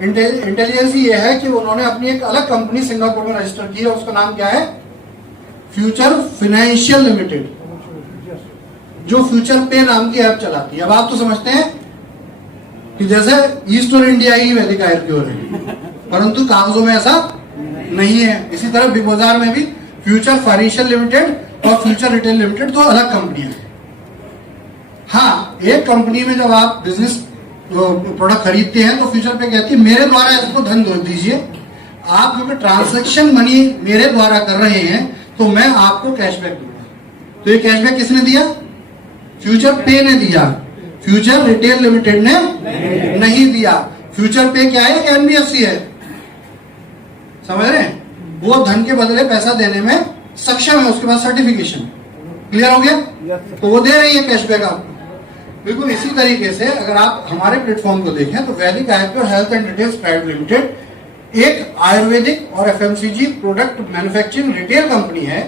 Intelligence ये है कि उन्होंने अपनी एक अलग कंपनी सिंगापुर में रजिस्टर की है, उसका नाम क्या है, फ्यूचर फाइनेंशियल लिमिटेड, जो फ्यूचर पे नाम की ऐप चलाती है। अब आप तो समझते हैं कि जैसे ईस्ट और इंडिया ही वैदिक आयुर्वेद है, परंतु कागजों में ऐसा नहीं है। इसी तरह बिग बाजार में भी फ्यूचर फाइनेंशियल लिमिटेड और फ्यूचर रिटेल लिमिटेड दो अलग कंपनियां हैं। हाँ, एक कंपनी में जब आप बिजनेस प्रोडक्ट खरीदते हैं तो फ्यूचर पे कहती है मेरे द्वारा इसको धन दो दीजिए, आप क्योंकि ट्रांजैक्शन मनी मेरे द्वारा कर रहे हैं तो मैं आपको कैशबैक दूंगा। तो ये कैशबैक किसने दिया, फ्यूचर पे ने दिया, फ्यूचर रिटेल लिमिटेड ने नहीं दिया। फ्यूचर पे क्या है, एनबीएफसी है, समझ रहे हैं, वो धन के बदले पैसा देने में सक्षम है, उसके पास सर्टिफिकेशन। क्लियर हो गया, तो वो दे रही है कैशबैक आपको। बिल्कुल इसी तरीके से अगर आप हमारे प्लेटफॉर्म को देखें तो वैदिक Ayurveda health and retails private limited एक आयुर्वेदिक और FMCG product manufacturing retail company है।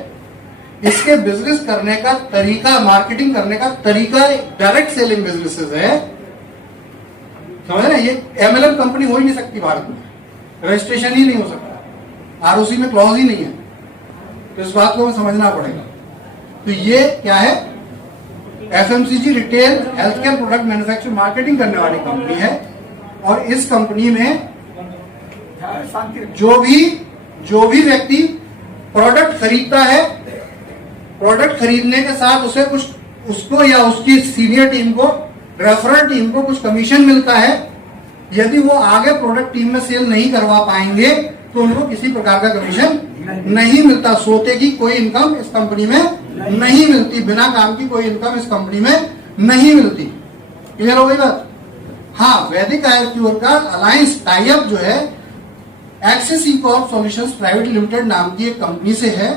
इसके बिजनेस करने का तरीका, मार्केटिंग करने का तरीका डायरेक्ट सेलिंग बिजनेसेस है, समझ रहे हैं। ये एमएलएम कंपनी हो ही नहीं सकती भारत में, रजिस्ट्रेशन ही नहीं हो सकता, आरओसी में क्लॉज ही नहीं है, तो इस बात को हमें समझना पड़ेगा। तो ये क्या है, FMCG retail health care product manufacturing marketing करने वाली कंपनी है। और इस कंपनी में जो भी व्यक्ति प्रोडक्ट खरीदता है, प्रोडक्ट खरीदने के साथ उसे कुछ, उसको या उसकी सीनियर टीम को, रेफरल टीम को कुछ कमीशन मिलता है। यदि वो आगे प्रोडक्ट टीम में सेल नहीं करवा पाएंगे तो उनको किसी प्रकार का कमीशन नहीं मिलता। सोते की कोई इनकम इस कंपनी में नहीं मिलती, बिना काम की कोई इनकम इस कंपनी में नहीं मिलती। क्लियर हो गई बात। हाँ, वैदिक आयुर्वेद का अलायंस टाइप जो है एक्सिस इकॉर्प सॉल्यूशंस प्राइवेट लिमिटेड नाम की एक कंपनी से है।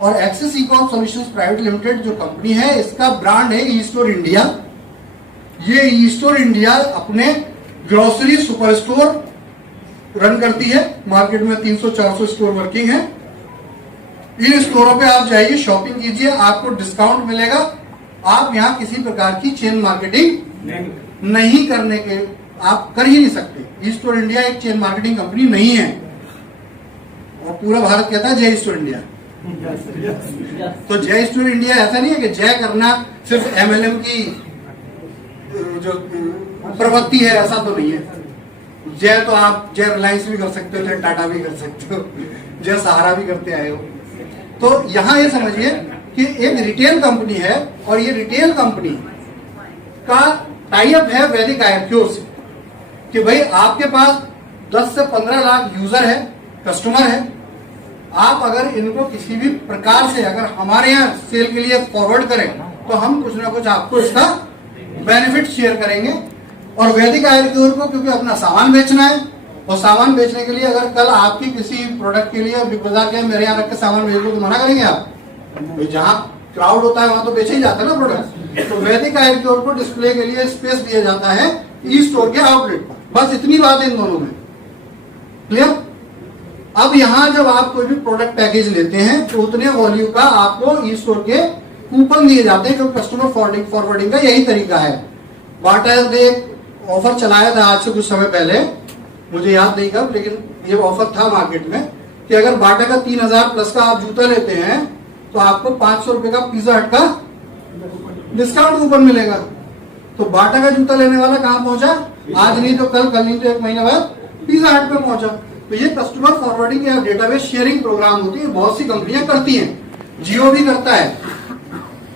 और एक्सिस इकॉर्प सॉल्यूशंस प्राइवेट लिमिटेड जो कंपनी है, इसका ब्रांड है ई स्टोर इंडिया। ये ई स्टोर इंडिया अपने ग्रोसरी सुपर स्टोर रन करती है, मार्केट में 300-400 स्टोर वर्किंग है। इन स्टोरों पे आप जाइए, शॉपिंग कीजिए, आपको डिस्काउंट मिलेगा। आप यहाँ किसी प्रकार की चेन मार्केटिंग नहीं करने के, आप कर ही नहीं सकते। ई स्टोर इंडिया एक चेन मार्केटिंग कंपनी नहीं है। और पूरा भारत कहता है जय स्टोर इंडिया। तो जय स्टोर इंडिया ऐसा नहीं है कि जय करना सिर्फ एमएलएम की जो प्रवृत्ति है, ऐसा तो नहीं है। जय तो आप जय रिलायंस भी कर सकते हो, जय टाटा भी कर सकते हो, जय सहारा भी करते आए हो। तो यहां ये समझिए कि एक रिटेल कंपनी है और ये रिटेल कंपनी का टाई अप है वैदिक आयुर्वेद से कि भाई आपके पास 10 से 15 लाख यूजर है, कस्टमर है। आप अगर इनको किसी भी प्रकार से अगर हमारे यहाँ सेल के लिए फॉरवर्ड करें तो हम कुछ ना कुछ आपको इसका बेनिफिट शेयर करेंगे। और वैदिक आयुर्वेद को क्योंकि अपना सामान बेचना है, और सामान बेचने के लिए अगर कल आपकी किसी प्रोडक्ट के लिए बिग बाजार के मेरे यहाँ रख के सामान बेच दो तो मना करेंगे आप? तो जहाँ क्राउड होता है वहां तो बेचे ही जाता है ना प्रोडक्ट। तो वैदिक आयुर्वेद को डिस्प्ले के लिए स्पेस दिया जाता है ई स्टोर के आउटलेट पर। बस इतनी बात है इन दोनों में। क्लियर। अब यहाँ जब आप कोई भी प्रोडक्ट पैकेज लेते हैं तो उतने वॉल्यूम का आपको ई स्टोर के कूपन दिए जाते हैं, क्योंकि कस्टमर फॉरवर्डिंग का यही तरीका है। बाटा ने ऑफर चलाया था आज से कुछ समय पहले, मुझे याद नहीं कब, लेकिन ये ऑफर था मार्केट में कि अगर बाटा का 3000 प्लस का आप जूता लेते हैं तो आपको 500 रुपए का पिज्जा हट का डिस्काउंट कूपन मिलेगा। तो बाटा का जूता लेने वाला कहां पहुंचा? आज नहीं तो कल, कल नहीं तो 1 महीना बाद पिज्जा हट पे पहुंचा। तो ये कस्टमर फॉरवर्डिंग या डेटाबेस शेयरिंग प्रोग्राम होती है, बहुत सी कंपनियां करती हैं। जियो भी करता है,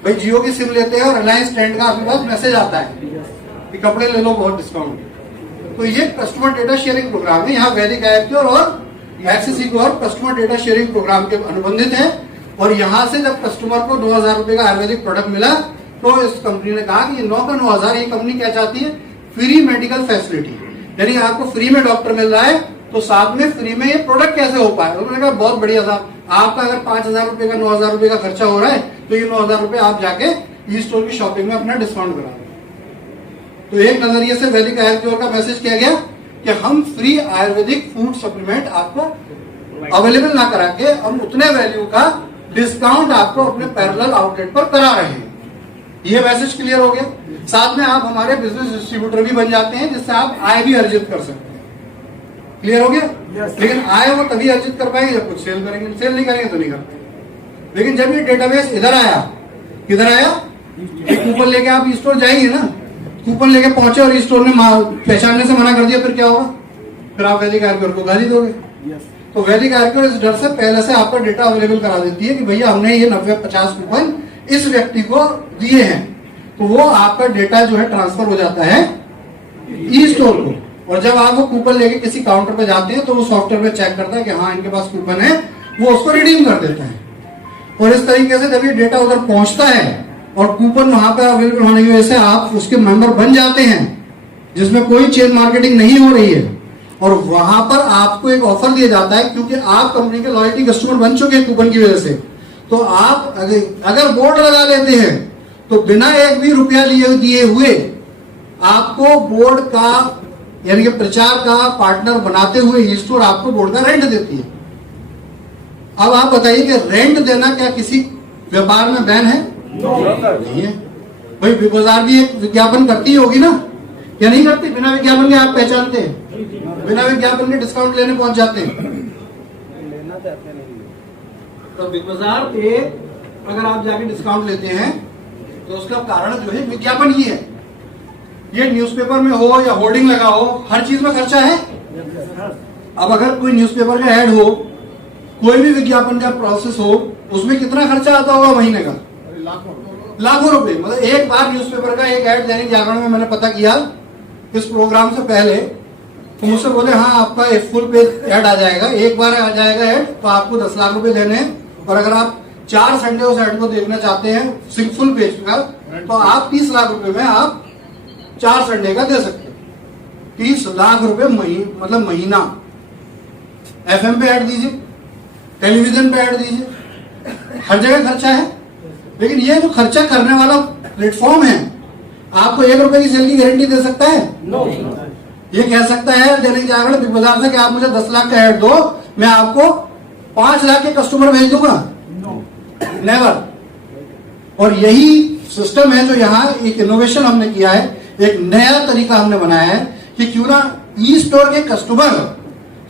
भाई जियो की सिम लेते हैं और रिलायंस ट्रेंड का आपके पास मैसेज आता है कि कपड़े ले लो बहुत डिस्काउंट। तो ये कस्टमर डेटा शेयरिंग प्रोग्राम है। यहाँ वैदिक आयुर्वेद और Axis eCorp customer data sharing program के अनुबंधित है। और यहाँ से जब कस्टमर को 2000 रुपए का आयुर्वेदिक प्रोडक्ट मिला तो इस कंपनी ने कहा कि 9 का 9000, ये कंपनी क्या चाहती है? फ्री मेडिकल फैसिलिटी, यानी आपको फ्री में डॉक्टर मिल रहा है तो साथ में फ्री में ये प्रोडक्ट कैसे हो पाए। उन्होंने कहा बहुत बढ़िया साहब, आपका अगर 5000 रुपए का 9000 रुपए का खर्चा हो रहा है तो ये 9000 रुपए आप जाके ई स्टोर की शॉपिंग में अपना डिस्काउंट करा दें। तो एक नजरिए से वैदिक आयुर्वेद का मैसेज किया गया कि हम फ्री आयुर्वेदिक फूड सप्लीमेंट आपको अवेलेबल ना करा के हम उतने वैल्यू का डिस्काउंट आपको अपने पैरेलल आउटलेट पर करा रहे हैं। ये मैसेज क्लियर हो गया। साथ में आप हमारे बिजनेस डिस्ट्रीब्यूटर भी बन जाते हैं, जिससे आप आय भी अर्जित कर सकते हैं। क्लियर हो गया? लेकिन आए वो तभी अर्जित कर पाएंगे जब कुछ सेल करेंगे, सेल नहीं करेंगे तो नहीं करते। लेकिन जब ये डेटाबेस इधर आया, किधर आया, एक कूपन लेके आप स्टोर जाएंगे ना, कूपन लेके पहुंचे और स्टोर ने पहचानने से मना कर दिया, फिर क्या होगा? फिर आप वैदिक आर्क्योर को गाली दोगे। तो वैदिक आर्क्योर इस डर से पहले से आपका डेटा अवेलेबल करा देती है कि भैया हमने ये 90-50 कूपन इस व्यक्ति को दिए हैं, तो वो आपका डेटा जो है ट्रांसफर हो जाता है ई स्टोर को। और जब आप वो कूपन लेके किसी काउंटर पे जाते हैं तो वो सॉफ्टवेयर पे चेक करता है कि हाँ इनके पास कूपन है, वो उसको रिडीम कर देता है। और इस तरीके से जब ये डेटा उधर पहुंचता है और कूपन वहां पर अवेलेबल होने की वजह से आप उसके मेंबर बन जाते हैं, जिसमें कोई चेन मार्केटिंग नहीं हो रही है, और वहां पर आपको एक ऑफर दिया जाता है क्योंकि आप कंपनी के लॉयल्टी कस्टमर बन चुके हैं कूपन की वजह से। तो आप अगर बोर्ड लगा लेते हैं तो बिना एक भी रुपया दिए हुए आपको बोर्ड का यानी कि प्रचार का पार्टनर बनाते हुए ई स्टोर आपको बोर्ड का रेंट देती है। अब आप बताइए कि रेंट देना क्या किसी व्यापार में बैन है? नहीं है भाई। बिग बाजार भी एक विज्ञापन करती होगी ना, या नहीं करती? बिना विज्ञापन के आप पहचानते हैं, बिना विज्ञापन के डिस्काउंट लेने पहुंच जाते हैं। तो बिग बाजार पे अगर आप जाके डिस्काउंट लेते हैं तो उसका कारण जो है विज्ञापन ही है। ये न्यूज़पेपर में हो या होर्डिंग लगा हो, हर चीज में खर्चा है। अब अगर कोई न्यूज़पेपर का ऐड हो, कोई भी विज्ञापन का प्रोसेस हो, उसमें कितना खर्चा आता होगा महीने का? लाखों रुपए। मतलब एक बार न्यूज़पेपर का एक ऐड दैनिक जागरण में मैंने पता किया इस प्रोग्राम से पहले, तो मुझसे बोले हाँ आपका एक फुल पेज ऐड आ जाएगा, एक बार आ जाएगा ऐड तो आपको 10 लाख रुपए देने हैं, और अगर आप 4 संडे उस ऐड को देखना चाहते हैं फुल पेज का, तो आप 30 लाख रुपए में आप 4 संडे का दे सकते हैं। 30 लाख रुपए मतलब महीना। FM पे ऐड दीजिए, टेलीविजन पे ऐड दीजिए, हर जगह खर्चा है। लेकिन ये जो खर्चा करने वाला प्लेटफॉर्म है, आपको 1 रुपए की सेल की गारंटी दे सकता है? ये कह सकता है दैनिक जागरण बिग बाजार से कि आप मुझे 10 लाख का ऐड दो, मैं आपको 5 लाख के कस्टमर भेज दूंगा? नेवर। और यही सिस्टम है जो यहाँ एक इनोवेशन हमने किया है, एक नया तरीका हमने बनाया है कि क्यों ना ई स्टोर के कस्टमर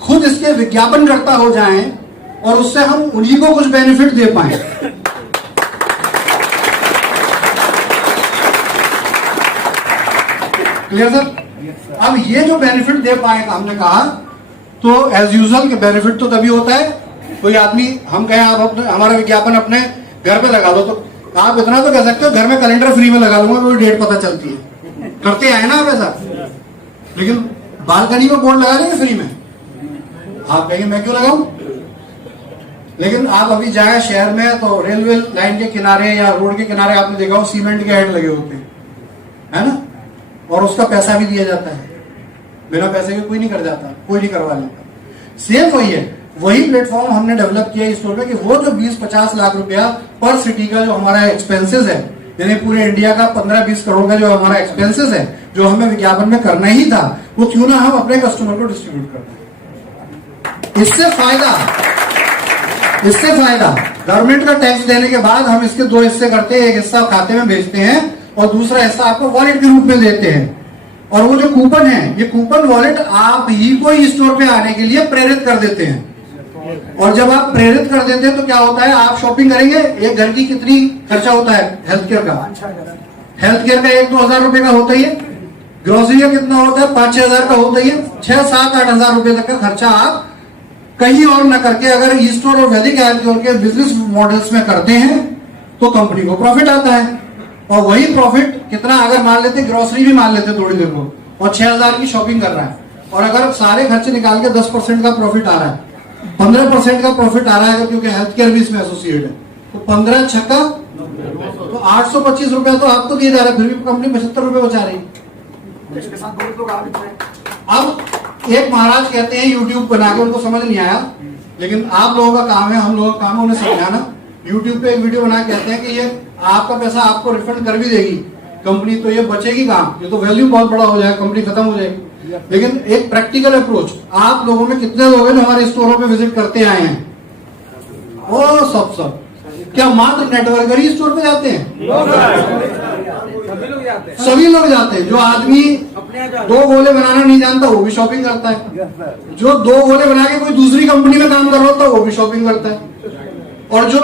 खुद इसके विज्ञापन करता हो जाएं और उससे हम उन्हीं को कुछ बेनिफिट दे पाए। Clear sir? अब ये जो बेनिफिट दे पाए हमने कहा, तो एज यूजुअल के बेनिफिट तो तभी होता है कोई आदमी, हम कहें आप अपने हमारा विज्ञापन अपने घर पे लगा लो, तो आप इतना तो कह सकते हो घर में कैलेंडर फ्री में लगा लूंगा, कोई डेट पता चलती है। करते आए ना आप ऐसा? लेकिन बालकनी में बोर्ड लगा देंगे फ्री में, आप कहेंगे मैं क्यों लगाऊं? लेकिन आप अभी जाए शहर में तो रेलवे लाइन के किनारे या रोड के किनारे आपने देखा हो सीमेंट के हेड लगे होते हैं, है ना? और उसका पैसा भी दिया जाता है, बिना पैसे के कोई नहीं कर जाता, कोई नहीं करवा लेता। सेम वही है, वही प्लेटफॉर्म हमने डेवलप किया इस स्टोर में कि वो जो 20-50 लाख रुपया पर सिटी का जो हमारा एक्सपेंसेस है, यानी पूरे इंडिया का 15-20 करोड़ का जो हमारा एक्सपेंसेस है, जो हमें विज्ञापन में करना ही था, वो क्यों ना हम अपने कस्टमर को डिस्ट्रीब्यूट कर दें। इससे फायदा गवर्नमेंट का टैक्स देने के बाद हम इसके 2 हिस्से करते हैं, एक हिस्सा खाते में भेजते हैं और दूसरा हिस्सा आपको वॉलेट के रूप में देते हैं। और वो जो कूपन है, ये कूपन वॉलेट आप ही को ही स्टोर पे आने के लिए प्रेरित कर देते हैं। और जब आप प्रेरित कर देते हैं तो क्या होता है, आप शॉपिंग करेंगे, एक घर की कितनी खर्चा होता है हेल्थ केयर का? हेल्थ केयर का 1-2 हजार रुपए का होता ही है। ग्रोसरी का कितना होता है? 5-6 हजार का होता ही है। 6-7-8 हजार रुपए तक का खर्चा आप कहीं और न करके अगर ई स्टोर और वैदिक आर्क्योर के बिजनेस मॉडल्स में करते हैं तो कंपनी को प्रॉफिट आता है। और वही प्रॉफिट कितना, अगर मान लेते ग्रोसरी भी मान लेते थोड़ी देर को, और 6,000 की शॉपिंग कर रहा है, और अगर सारे खर्चे निकाल के 10% का प्रॉफिट आ रहा है, 15% का प्रॉफिट आ रहा है, क्योंकि हेल्थ केयर भी इसमें एसोसिएट है, तो 15 छक्का तो 825 रुपया तो आपको दिया जा रहा है, फिर भी कंपनी 75 रुपए बचा रही है। अब एक महाराज कहते हैं यूट्यूब बना के, उनको समझ नहीं आया, लेकिन आप लोगों का काम है, हम लोगों का काम है उन्हें समझाना। यूट्यूब पे एक वीडियो बना के कहते हैं कि ये आपका पैसा आपको रिफंड कर भी देगी कंपनी, तो ये बचेगी कहाँ? ये तो वैल्यू बहुत बड़ा हो जाएगा, कंपनी खत्म हो जाएगी। लेकिन एक प्रैक्टिकल अप्रोच, आप लोगों में कितने लोग हैं जो हमारे स्टोरों पे विजिट करते आए हैं? ओ सब क्या मात्र नेटवर्कर ही स्टोर पे जाते हैं? सभी लोग जाते हैं। जो आदमी दो गोले बनाना नहीं जानता वो भी शॉपिंग करता है। जो दो गोले बना के कोई दूसरी कंपनी में काम कर रहा होता है वो भी शॉपिंग करता है। और जो